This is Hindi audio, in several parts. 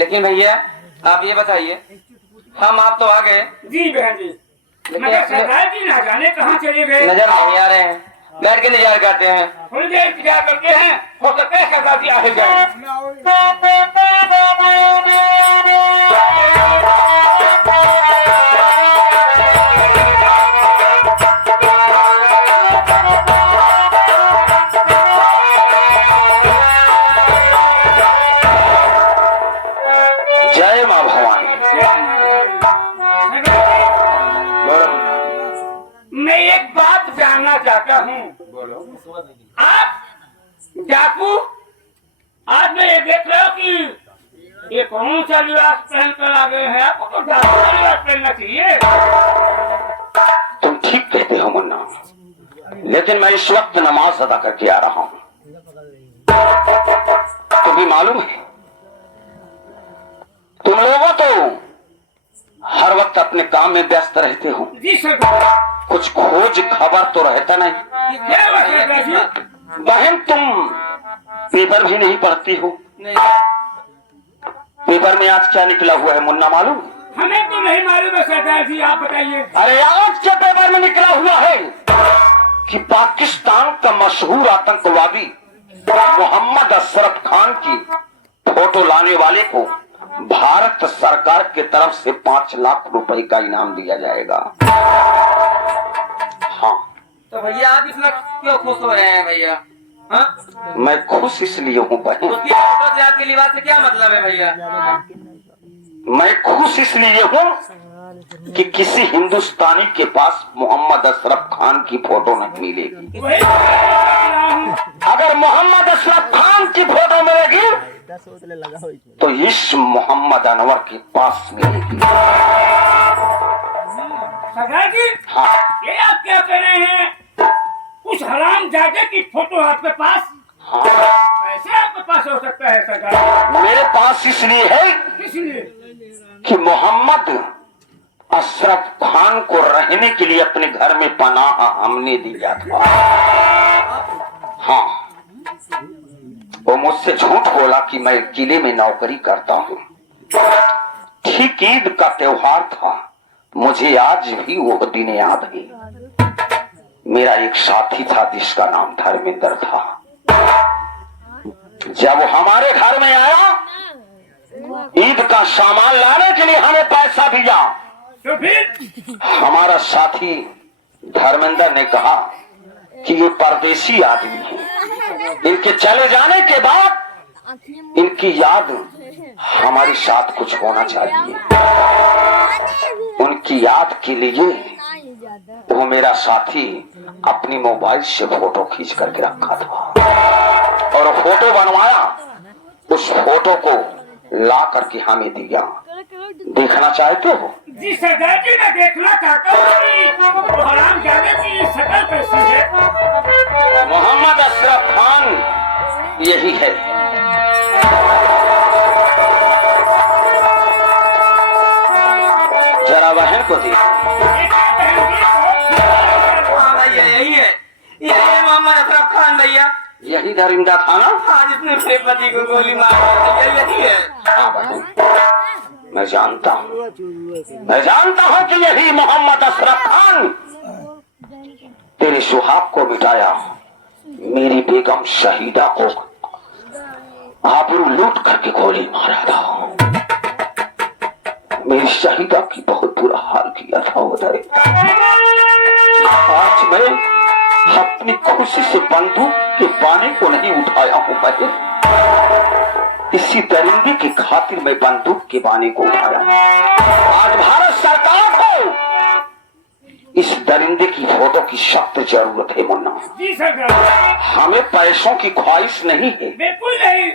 लेकिन भैया आप ये बताइए, हम आप तो आ गए जी बहन जी, मगर सरदार जी ना जाने कहाँ चले गए। नजर नहीं आ रहे हैं, बैठ के इंतजार करते हैं। थोड़ी देर इंतजार करते हैं, हो सकता है सरदार जी आ ही जाए। जय माँ भवानी। मैं एक बात जानना चाहता हूँ। आप डाकू, आज मैं ये देख रहा हूँ कि ये कौन सा लिबास पहन कर आ गए हैं। आपको तो डाकू का लिबास पहनना चाहिए। तुम ठीक कहते हो मुन्ना, लेकिन मैं इस वक्त नमाज अदा करके आ रहा हूँ। तुम्हें मालूम है, तुम लोगों तो हर वक्त अपने काम में व्यस्त रहते हो। जी सर। कुछ खोज खबर तो रहता नहीं। क्या हुआ सरदार जी? बहन तुम पेपर भी नहीं पढ़ती हो। पेपर में आज क्या निकला हुआ है मुन्ना मालूम? हमें तो नहीं मालूम है सरदार जी, आप बताइए। अरे आज के पेपर में निकला हुआ है कि पाकिस्तान का मशहूर आतंकवादी मोहम्मद अशरफ खान की फोटो लाने वाले को भारत सरकार की तरफ से 5 लाख रुपए का इनाम दिया जाएगा। हाँ तो भैया आप इसमें क्यों खुश हो रहे हैं भैया? हाँ? मैं खुश इसलिए हूँ बहन, उसकी फोटो से आपके लिबास से क्या मतलब है भैया? मैं खुश इसलिए हूँ कि किसी हिंदुस्तानी के पास मोहम्मद अशरफ खान की फोटो नहीं मिलेगी। वही अगर मोहम्मद अशरफ खान की फोटो मिलेगी तो इस मोहम्मद अनवर के पास मिलेगी। सरदार जी, हाँ ये आप क्या कह रहे हैं? उस हरामजादे की फोटो आपके पास? हाँ, कैसे आपके पास हो सकता है सरदार? मेरे पास इसलिए है इसलिए कि मोहम्मद अशरफ खान को रहने के लिए अपने घर में पनाह हमने दिया था। हाँ, वो मुझसे झूठ बोला कि मैं किले में नौकरी करता हूँ। ठीक ईद का त्योहार था, मुझे आज भी वो दिन याद है। मेरा एक साथी था जिसका नाम धर्मेंद्र था। जब वो हमारे घर में आया, ईद का सामान लाने के लिए हमें पैसा दिया, तो फिर हमारा साथी धर्मेंद्र ने कहा कि ये परदेसी आदमी है, इनके चले जाने के बाद इनकी याद हमारे साथ कुछ होना चाहिए। उनकी याद के लिए वो मेरा साथी अपनी मोबाइल से फोटो खींच करके रखा था और फोटो बनवाया। उस फोटो को ला करके हमें दिया। देखना चाहते हो? जी सरदार जी, मैं देखना चाहता हूँ कि वो हरामजादे की शक्ल कैसी है। मोहम्मद अशरफ खान यही है। जरा बहन को देख। हाँ भैया यही है, यही है मोहम्मद अशरफ खान भैया। यही दरिंदा था ना? हाँ, जिसने अपने पति को गोली मार दी, यही है। हाँ बहन, मैं जानता हूँ कि यही मोहम्मद अशरफ खान तेरे सुहाग को मिटाया, मेरी बेगम शहीदा को आबरू लूट करके गोली मारा था। मेरी शहीदा की बहुत बुरा हाल किया था उधर। आज मैं अपनी खुशी से बंदूक के पानी को नहीं उठाया हूँ बहन, इसी दरिंदे की खातिर मैं बंदूक के बाने को उठाया। आज भारत सरकार को इस दरिंदे की फोटो की सख्त जरूरत है मुन्ना। जी सरदार। हमें पैसों की ख्वाहिश नहीं है, बिल्कुल नहीं।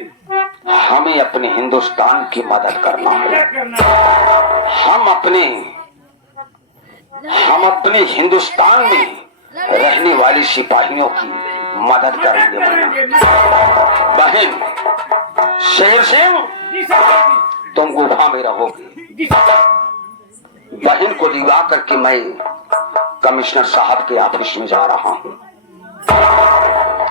हमें अपने हिंदुस्तान की मदद करना है। हम अपने हिंदुस्तान में रहने वाले सिपाहियों की मदद करेंगे मुन्ना। बहन शेर सिंह, तुम गुफा में रहोगे। बहन को दिवा करके मैं कमिश्नर साहब के ऑफिस में जा रहा हूँ।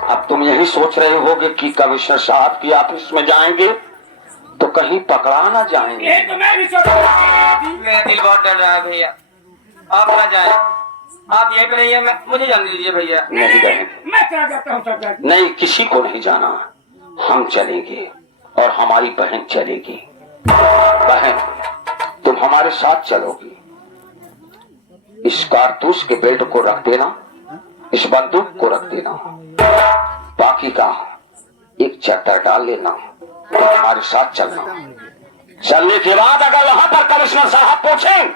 अब तुम यही सोच रहे होगे कि कमिश्नर साहब के ऑफिस में जाएंगे तो कहीं पकड़ा ना जाएंगे। ये तो मैं भी सोच रहा था। मेरा दिल बहुत डर रहा है भैया, आप ना जाए, आप यहीं पे रहिए, मैं मुझे जाने दीजिए भैया। नहीं बहन, मैं चला जाता हूँ सरदार जी। नहीं, किसी को नहीं जाना, हम चलेंगे और हमारी बहन चलेगी। बहन, तुम हमारे साथ चलोगी। इस कारतूस के बेल्ट को रख देना, इस बंदूक को रख देना, बाकी का एक चद्दर डाल लेना और हमारे साथ चलना। चलने के बाद अगर वहां पर कमिश्नर साहब पूछें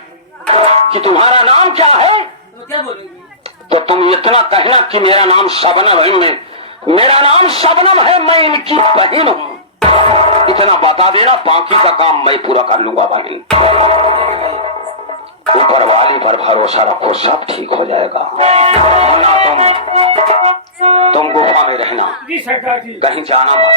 कि तुम्हारा नाम क्या है, तो क्या बोलेंगे? तो तुम इतना कहना कि मेरा नाम शबनम है, मेरा नाम शबनम है, मैं इनकी बहन हूँ, इतना बता देना। बाकी का काम मैं पूरा कर लूंगा बहन। ऊपर वाली पर भरोसा रखो, सब ठीक हो जाएगा। ना तुम गुफा में रहना, जी सरदार जी। कहीं जाना मत।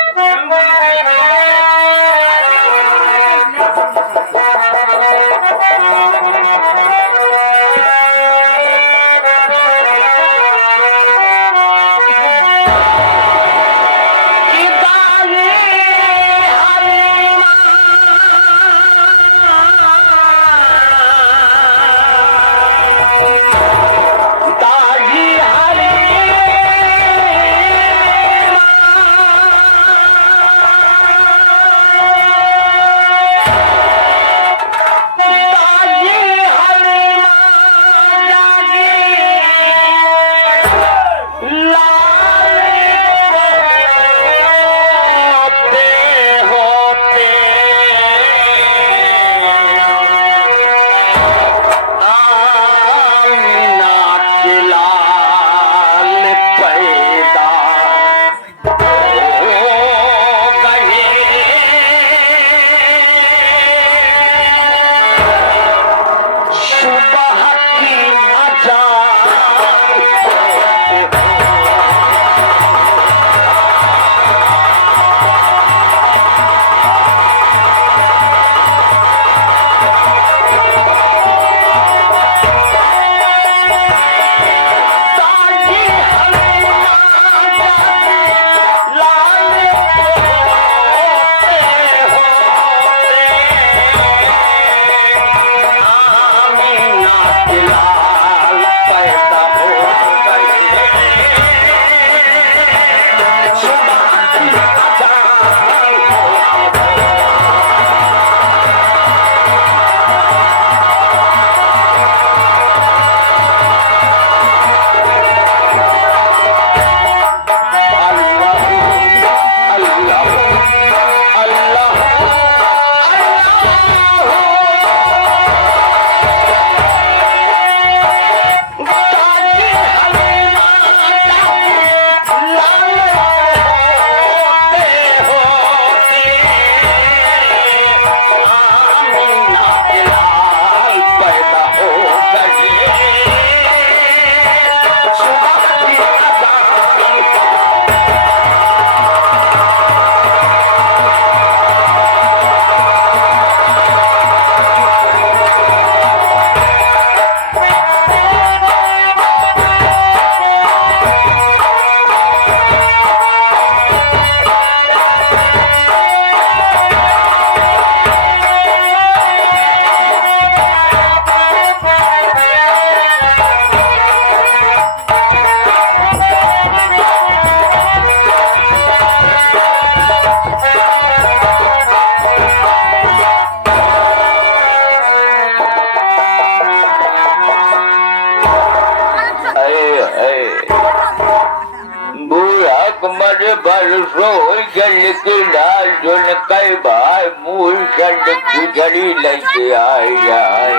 रोई जल के लाल जोन कई भाई मूल चंद खिचड़ी लेके आई जाए।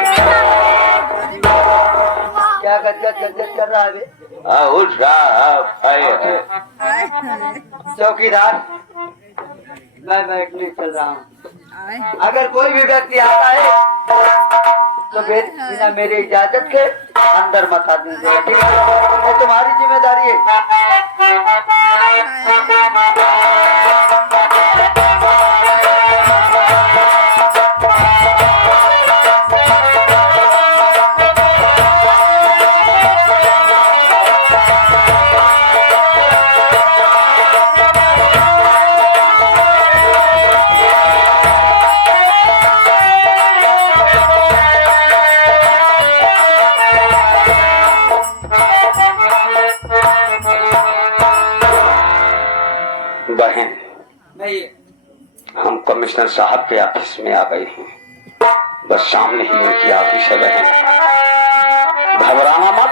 क्या गदगद कर रहा है? आओ साहब आए। चौकीदार, मैं बैठने चल रहा हूँ। अगर कोई भी व्यक्ति आता है तो बिना मेरी इजाजत के अंदर मत आने देगा, ठीक है? ये तुम्हारी जिम्मेदारी है। में आ गए हैं, बस सामने ही उनकी ऑफिस है। घबराना मत,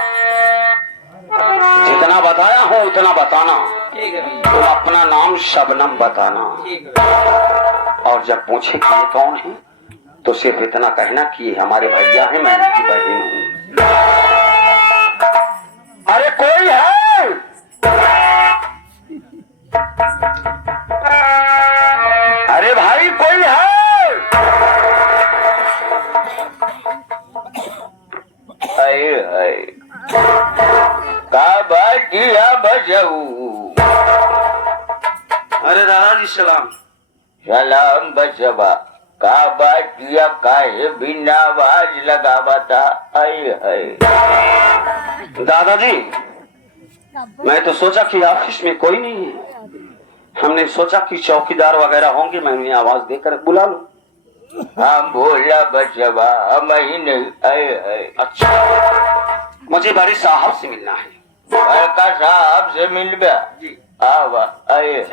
जितना बताया हो उतना बताना। ठीक है भैया। तुम अपना नाम शबनम बताना, ठीक है भैया। और जब पूछे कि ये कौन है तो सिर्फ इतना कहना कि ये हमारे भैया हैं, मैं इनकी बहन हूँ। अरे कोई है? अरे भाई कोई है? हाय का बाटिया बजाऊ। अरे दादा जी सलाम। सलाम बचवा का बाटिया काहे बिना आवाज लगावता। हाय दादाजी मैं तो सोचा कि ऑफिस में कोई नहीं है, हमने सोचा कि चौकीदार वगैरह होंगे, मैं उन्हें आवाज देकर बुला लूं। हाँ बोला बचवा हम ही नहीं। हाय अच्छा मुझे बड़े साहब से मिलना है। बड़का साहब से मिल गया। आवा हाय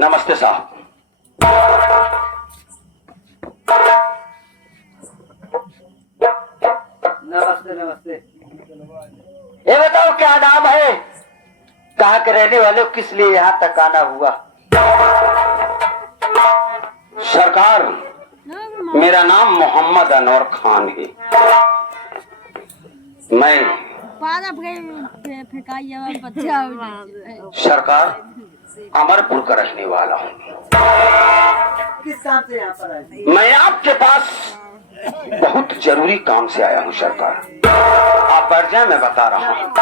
नमस्ते साहब। नमस्ते नमस्ते। ये बताओ क्या नाम है, कहाँ के रहने वाले हो, किस लिए यहाँ तक आना हुआ? सरकार मेरा नाम मोहम्मद अनवर खान है। मैं सरकार अमरपुर का रहने वाला हूँ। किस काम से यहाँ पर आए? मैं आपके पास बहुत जरूरी काम से आया हूँ सरकार। आप बैठ जाए, मैं बता रहा हूँ।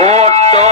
फोटो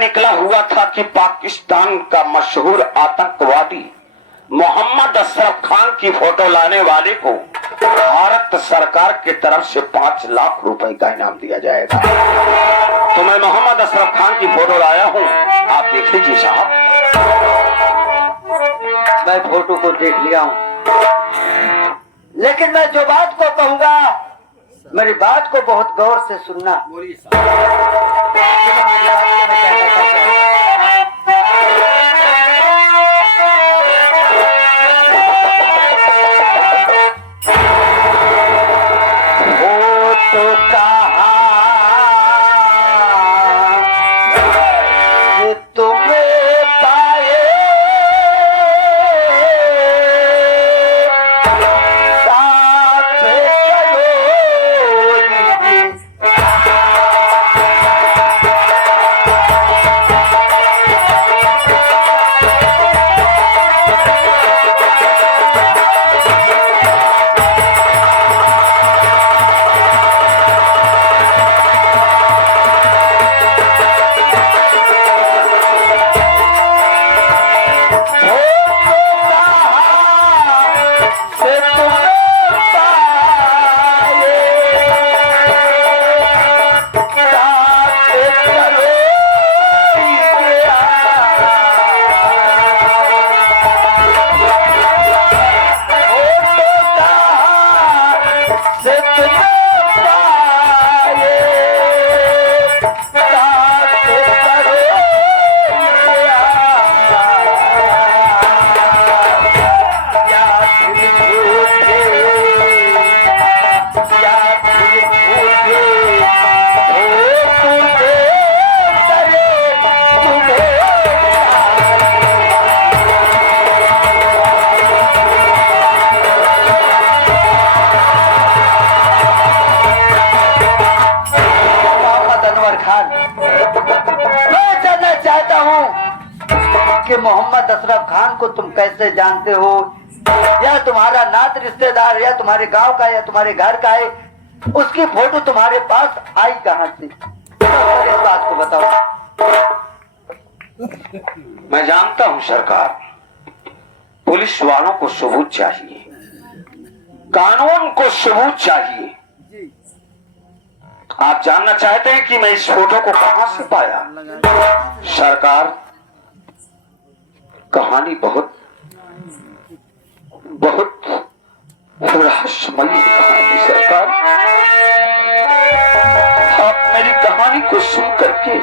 निकला हुआ था कि पाकिस्तान का मशहूर आतंकवादी मोहम्मद अशरफ खान की फोटो लाने वाले को भारत सरकार की तरफ से 5 लाख रुपए का इनाम दिया जाएगा। तो मैं मोहम्मद अशरफ खान की फोटो लाया हूँ, आप देख लीजिए साहब। मैं फोटो को देख लिया हूँ, लेकिन मैं जो बात को कहूँगा मेरी बात को बहुत गौर से सुनना। तो तुम्हें पाए कि मोहम्मद अशरफ खान को तुम कैसे जानते हो, या तुम्हारा नात रिश्तेदार, या तुम्हारे गांव का, या तुम्हारे घर का है, उसकी फोटो तुम्हारे पास आई कहां से? इस बात को बताओ। मैं जानता हूं सरकार, पुलिस वालों को सबूत चाहिए, कानून को सबूत चाहिए। आप जानना चाहते हैं कि मैं इस फोटो को कहां से पाया? सरकार, कहानी बहुत बहुत रहस्यमयी कहानी। सरकार, आप मेरी कहानी को सुन करके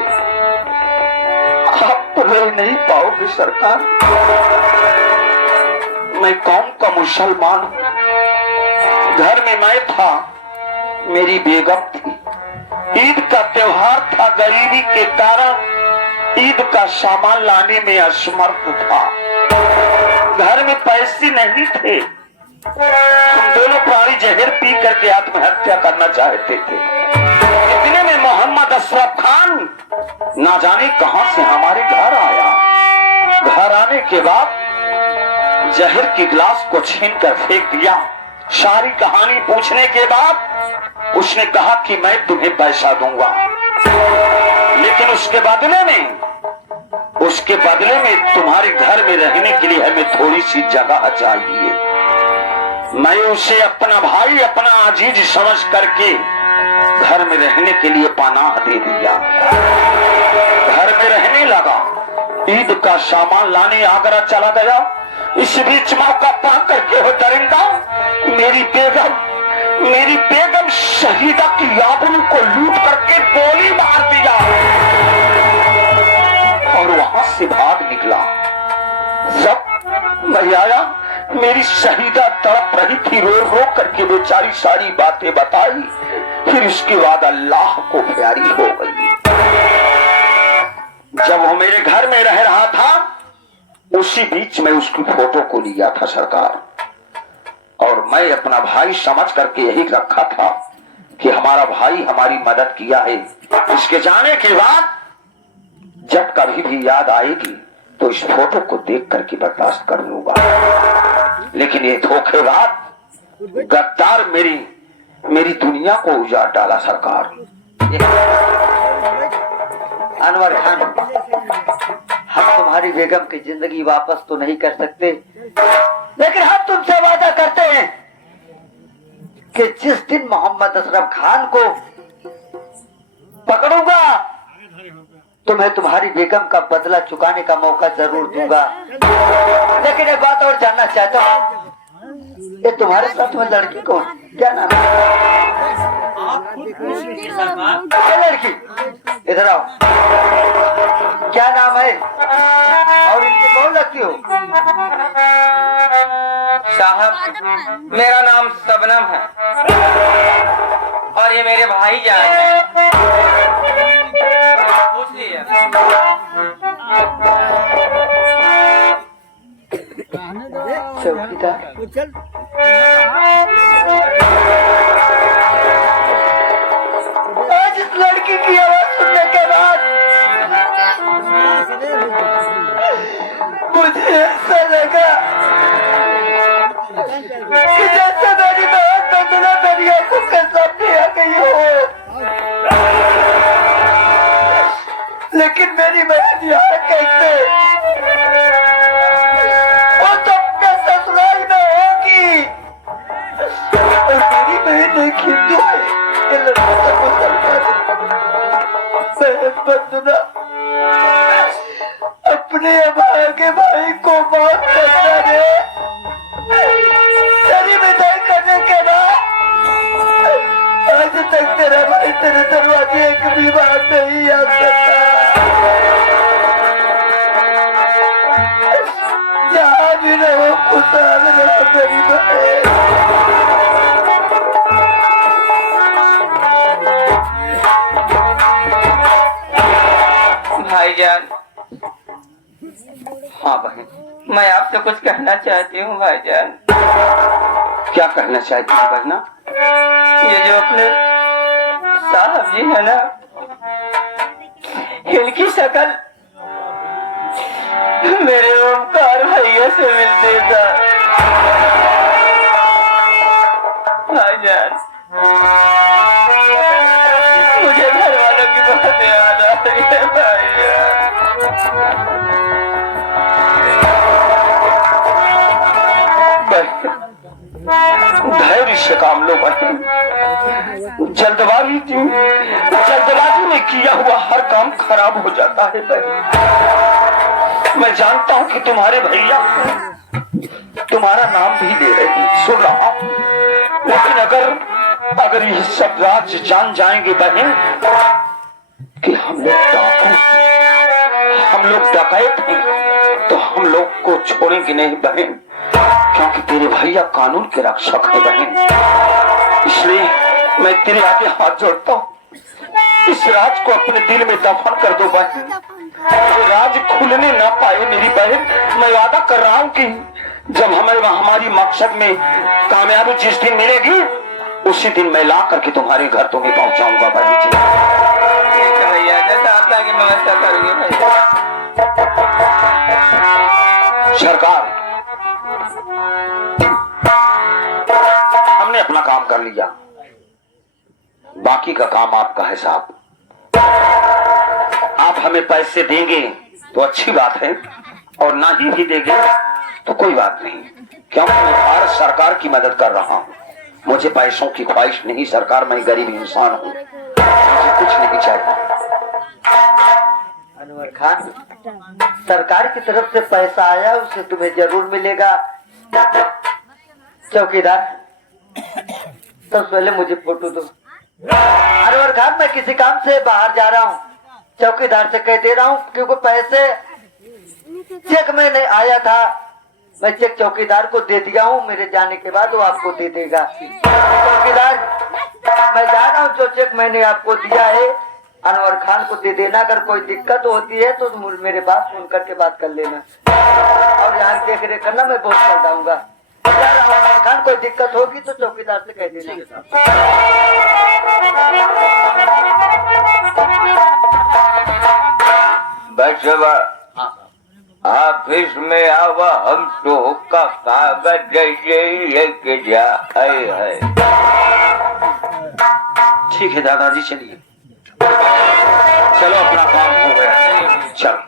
आप तो रह नहीं पाओगे सरकार। मैं कौम का मुसलमान हूं, घर में मैं था, मेरी बेगम थी, ईद का त्योहार था, गरीबी के कारण ईद का सामान लाने में असमर्थ था, घर में पैसे नहीं थे, हम दोनों प्राणी जहर पी करके आत्महत्या करना चाहते थे। इतने में मोहम्मद अशरफ खान ना जाने कहां से हमारे घर आया। घर आने के बाद जहर के गिलास को छीन कर फेंक दिया। सारी कहानी पूछने के बाद उसने कहा कि मैं तुम्हें पैसा दूंगा, लेकिन उसके बदले में तुम्हारे घर में रहने के लिए हमें थोड़ी सी जगह चाहिए। मैं उसे अपना भाई, अपना अजीज समझ करके घर में रहने के लिए पनाह दे दिया। घर में रहने लगा, ईद का सामान लाने आगरा चला गया। इस बीच मौका पा करके हो दरिंदा मेरी बेगम शहीदा की याबन को लूट करके गोली मार दिया और वहां से भाग निकला। जब मैं आया, मेरी शहीदा तड़प रही थी, रो रो करके बेचारी सारी बातें बताई। फिर उसके बाद अल्लाह को प्यारी हो गई। जब वो मेरे घर में रह रहा था, उसी बीच में उसकी फोटो को लिया था सरकार, और मैं अपना भाई समझ करके यही रखा था कि हमारा भाई हमारी मदद किया है। इसके जाने के बाद जब कभी भी याद आएगी तो इस फोटो को देख करके बर्दाश्त कर लूंगा, लेकिन ये धोखेबाज गद्दार मेरी दुनिया को उजाड़ डाला सरकार। अनवर खान, हम तुम्हारी बेगम की जिंदगी वापस तो नहीं कर सकते, लेकिन हम तुमसे वादा करते हैं कि जिस दिन मोहम्मद अशरफ खान को पकड़ूंगा, तुम्हें तुम्हारी बेगम का बदला चुकाने का मौका जरूर दूंगा। लेकिन एक बात और जानना चाहता हूँ, ये तुम्हारे साथ में लड़की कौन, क्या नाम है? लड़की इधर आओ, क्या नाम है और इनकी कौन लगती हो? साहब, मेरा नाम शबनम है और ये मेरे भाई जान हैं। पूछ लीजिए। चौकीदार, आज इस लड़की की आवाज सुनने के बाद मुझे ऐसा लगा कि जैसे मेरी बहन बंदना मेरी आंखों के सामने आ गई हो, लेकिन मेरी बहन यहाँ कैसे? वो तो अपने ससुराल में होगी, और मेरी बहन एक हिंदू है, ये लड़का तो मुसलमान है। बहन बंदना अपने अभागे भाई को मौत करना है। तेरी विदाई करने के बाद आज तक तेरा भाई तेरे दरवाजे एक भी बार नहीं आ सका। जहाँ भी रहो खुशहाल रहो मेरी बहन। भाईजान, हाँ बहन, मैं आपसे कुछ कहना चाहती हूँ भाईजान। क्या कहना चाहती है बहना? ये जो अपने साहब जी है ना, इनकी शक्ल मेरे ओमकार भैया से मिलते था। भाईजान, मुझे घर वालों की बात याद आ रही है भाईजान। धैर्य से काम लो बहन, जल्दबाजी में किया हुआ हर काम खराब हो जाता है बहन। मैं जानता हूँ कि तुम्हारे भैया तुम्हारा नाम भी ले रहे सुन रहा, लेकिन अगर ये सब राज जान जाएंगे बहन कि हम लोग डकैत हैं, तो हम लोग को छोड़ेंगे नहीं बहन, क्योंकि तेरे भैया कानून के रक्षक है बहन। इसलिए मैं तेरे आगे हाथ जोड़ता हूँ, इस राज को अपने दिल में दफन कर दो बहन। ये राज खुलने ना पाए मेरी बहन। मैं वादा कर रहा हूँ कि जब हमारी मकसद में कामयाबी जिस दिन मिलेगी, उसी दिन मैं ला करके तुम्हारे घर तुम्हें पहुंचाऊंगा बहन जी। भैया जैसा आप आगे व्यवस्था करोगे भैया। सरकार, हमने अपना काम कर लिया, बाकी का काम आपका है साहब। आप हमें पैसे देंगे तो अच्छी बात है, और ना ही भी देंगे तो कोई बात नहीं, क्योंकि मैं भारत सरकार की मदद कर रहा हूँ। मुझे पैसों की ख्वाहिश नहीं सरकार, मैं गरीब इंसान हूँ, मुझे कुछ नहीं चाहिए। अनवर खान, सरकार की तरफ से पैसा आया, उसे तुम्हें जरूर मिलेगा। चौकीदार, सबसे पहले मुझे फोटो दो। अनवर खान, मैं किसी काम से बाहर जा रहा हूँ, चौकीदार से कह दे रहा हूँ, क्योंकि पैसे चेक में नहीं आया था, मैं चेक चौकीदार को दे दिया हूँ, मेरे जाने के बाद वो आपको दे देगा। चौकीदार, मैं जा रहा हूँ, जो चेक मैंने आपको दिया है अनवर खान को दे देना। अगर कोई दिक्कत होती है तो मेरे पास फोन करके बात कर लेना, और यहाँ देख रेख करना, मैं बहुत कर जाऊंगा। अनवर खान, कोई दिक्कत होगी तो चौकीदार से कह देना। बचवा ऑफिस में आवा, हम तो का कागज लेके जा है। ठीक है दादाजी, चलिए, चलो अपना काम हो गया, चलो।